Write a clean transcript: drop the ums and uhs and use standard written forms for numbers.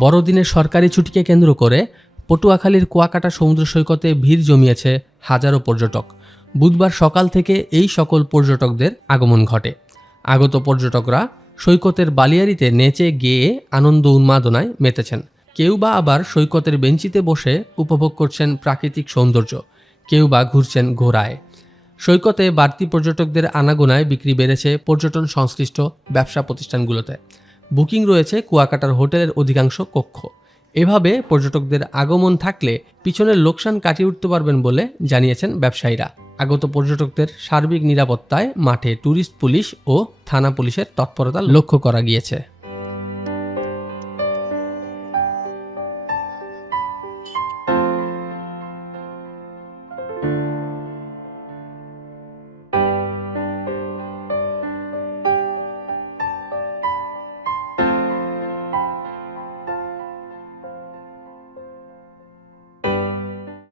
বড়দিনের সরকারি ছুটিকে কেন্দ্র করে পটুয়াখালীর কুয়াকাটা সমুদ্র সৈকতে ভিড় জমিয়েছে হাজারো পর্যটক। বুধবার সকাল থেকে এই সকল পর্যটকদের আগমন ঘটে। আগত পর্যটকরা সৈকতের বালিয়াড়িতে নেচে গেয়ে আনন্দ উন্মাদনায় মেতেছেন। কেউ বা আবার সৈকতের বেঞ্চিতে বসে উপভোগ করছেন প্রাকৃতিক সৌন্দর্য, কেউ বা ঘুরছেন ঘোড়ায়। সৈকতে বাড়তি পর্যটকদের আনাগোনায় বিক্রি বেড়েছে পর্যটন সংশ্লিষ্ট ব্যবসা প্রতিষ্ঠানগুলোতে। বুকিং রয়েছে কুয়াকাটার হোটেলের অধিকাংশ কক্ষ। এভাবে পর্যটকদের আগমন থাকলে পিছনের লোকসান কাটিয়ে উঠতে পারবেন বলে জানিয়েছেন ব্যবসায়ীরা। আগত পর্যটকদের সার্বিক নিরাপত্তায় মাঠে ট্যুরিস্ট পুলিশ ও থানা পুলিশের তৎপরতা লক্ষ্য করা গিয়েছে।